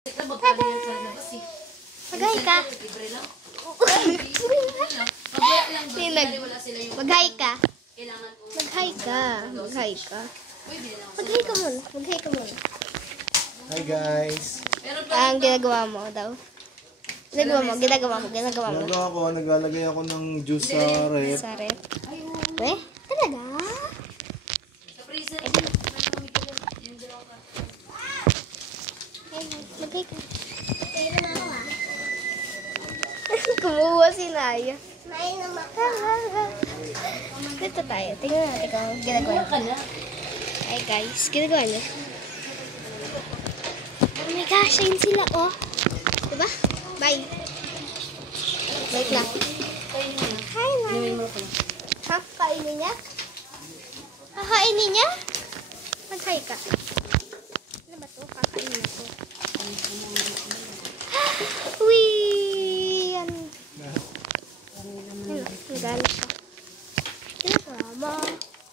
Mag-hi ka. Mag-hi ka. Mag-hi ka. Mag-hi ka. Mag-hi ka muna. Mag-hi ka muna. Hi guys. Ang ginagawa mo daw. Ginagawa mo. Naglalagay ako ng juice sa ref. Sa ref. Eh? Talaga? Mag-hi ka. Kumuha si Naya. Dito tayo. Tingnan natin kung ginagawa niya. Ay guys, ginagawa niya. Oh my gosh, ayun sila oh. Diba? Bye. Bye lang. Hi Naya. Kainin niya? Kakainin niya? Mag-hi ka. Ano ba ito? Kakainin niya ito. Wee! Nagano siya.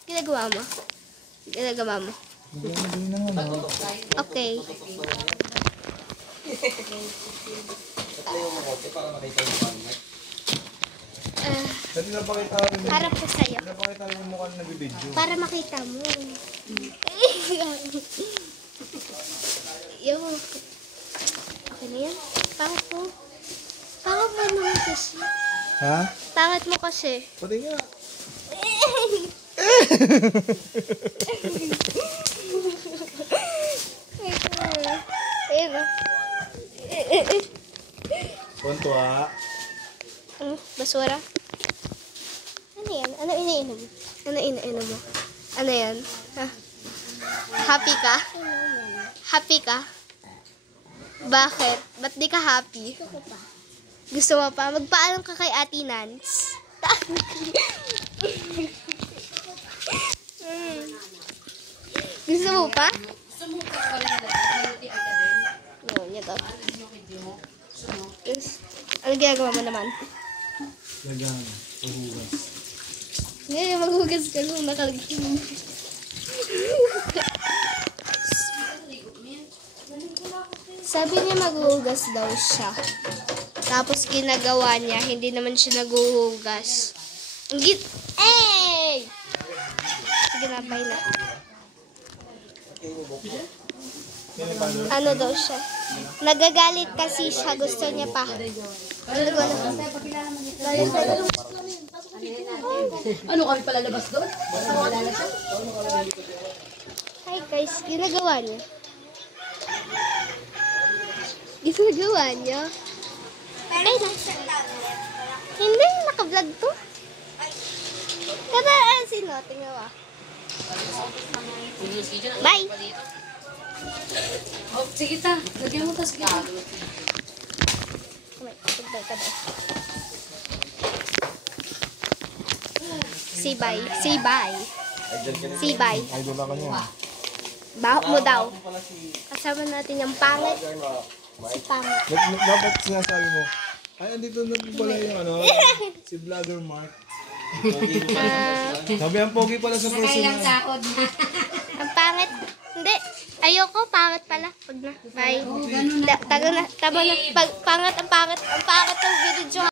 Ginagawa mo. Okay. Harap ko sa'yo. Para makita mo. Okay na yan. Pangit mo. Pangit mo naman kasi. Ha? Pangit mo kasi. Pati nga. Ayun o. Kontua. Basura. Ano yan? Ano iniinom? Ano iniinom mo? Ano yan? Ha? Happy ka? Happy ka? Bakit? Ba't di ka happy? Gusto mo pa? Magpaalam ka kay Ate Nance. Gusto mo pa? No, niya to. Ano ginagawa mo naman? Lagang. Uhugas. Ngayon, maghugas ka nung nakalagay. Sabi niya maghuhugas daw siya. Tapos ginagawa niya, hindi naman siya naghuhugas. Hey! Sige na, bye na. Ano daw siya? Nagagalit kasi siya. Gusto niya pa. Ano kami palalabas doon? Hi guys, ginagawa niya. Ginagawa niya. Ay na. Hindi, naka-vlog to. Kada, sino? Tingnan mo. Bye! Oh, sige ta. Lagyan mo tas kita. Say bye. Say bye. Say bye. Idol ako niya. Bahok mo daw. Kasama natin yung pangit. Si pangit. Dapat sinasabi mo. Ay, andito na pala yung ano, si Vlogger Mark. Sabi ang pogi pala sa personal. Ang pangit. Hindi. Ayoko, pangit pala. Pag na. Bye. Tama na. Pangit ang pangit. Ang pangit ang video.